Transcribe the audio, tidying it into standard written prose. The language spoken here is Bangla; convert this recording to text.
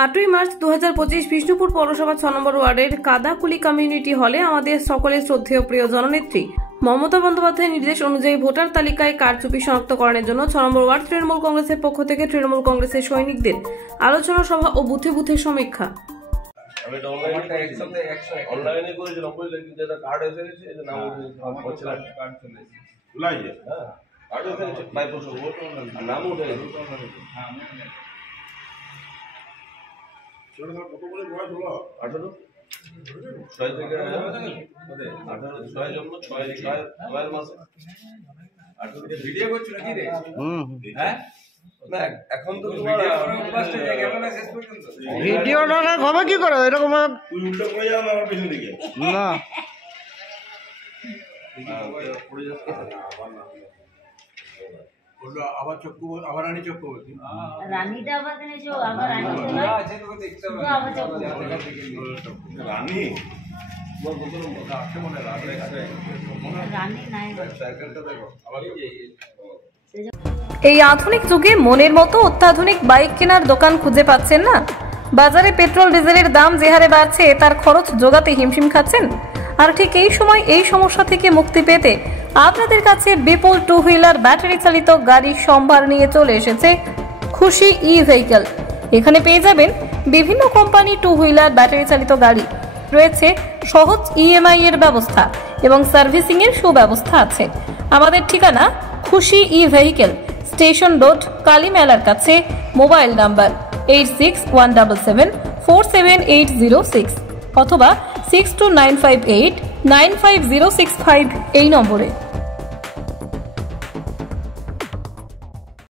8ই মার্চ 2025 বিষ্ণুপুর পৌরসভা 6 নম্বর ওয়ার্ডের কাদাকুলি কমিউনিটি হলে আমাদের সকলের শ্রদ্ধেয় প্রিয় জননেত্রী মমতা বন্দ্যোপাধ্যায়ের নির্দেশ অনুযায়ী ভোটার তালিকায় কারচুপি শনাক্তকরণের জন্য 6 নম্বর ওয়ার্ড তৃণমূল কংগ্রেসের পক্ষ থেকে তৃণমূল কংগ্রেসের সৈনিকদের আলোচনা সভা ও বুথে বুথে সমীক্ষা। আমি অনলাইনে করেছিলাম বুঝলে, কিন্তু এটা কার্ড এসে গেছে, এই যে নাম হচ্ছে না, কার্ড চলে এসেছে, ভুলাই যায়। হ্যাঁ, কার্ড এসে গেছে, মাইক্রোসফট ওয়ার্ড নাম উঠে গেছে। কত করে বয়স হলো? 18 6 থেকে 18 6 জন্ম 6 মাসে 18 ভিডিও করছো নাকি রে? হ্যাঁ না, এখন তো ভিডিওটা না হবে কি করে এরকম তুই উল্টো করে যাও না আমার পিছন দিকে না পড়ে যাচ্ছে বললো আবার চক্রবর্তী, আবার রানী চক্রবর্তী, রানীটা আবার কেন যে আবার রানী না আছে তো দেখতে হবে আবার চক্রবর্তী রানী বল বল আছে মনে রানী নাই সরকারটা দেখো আবার এই আধুনিক যুগে মনের মতো অত্যাধুনিক বাইক কেনার দোকান খুঁজে পাচ্ছেন না? বাজারে পেট্রোল ডিজেলের দাম যে হারে বাড়ছে তার খরচ জোগাতে হিমশিম খাচ্ছেন। আর ঠিক এই সময় এই সমস্যা থেকে মুক্তি পেতে আপনাদের কাছে বিপুল টু হুইলার ব্যাটারি চালিত গাড়ির সম্ভার নিয়ে চলে এসেছে খুশি ই ভেহিকল। এখানে পেয়ে যাবেন বিভিন্ন কোম্পানি টু হুইলার ব্যাটারি চালিত গাড়ি, রয়েছে সহজ ইএমআই এর ব্যবস্থা এবং সার্ভিসিং এর সুব্যবস্থা আছে। আমাদের ঠিকানা খুশি ই ভেহিকল, স্টেশন রোড, কালী মেলার কাছে। মোবাইল নাম্বার 8617747806 অথবা 6295895065 এই নম্বরে।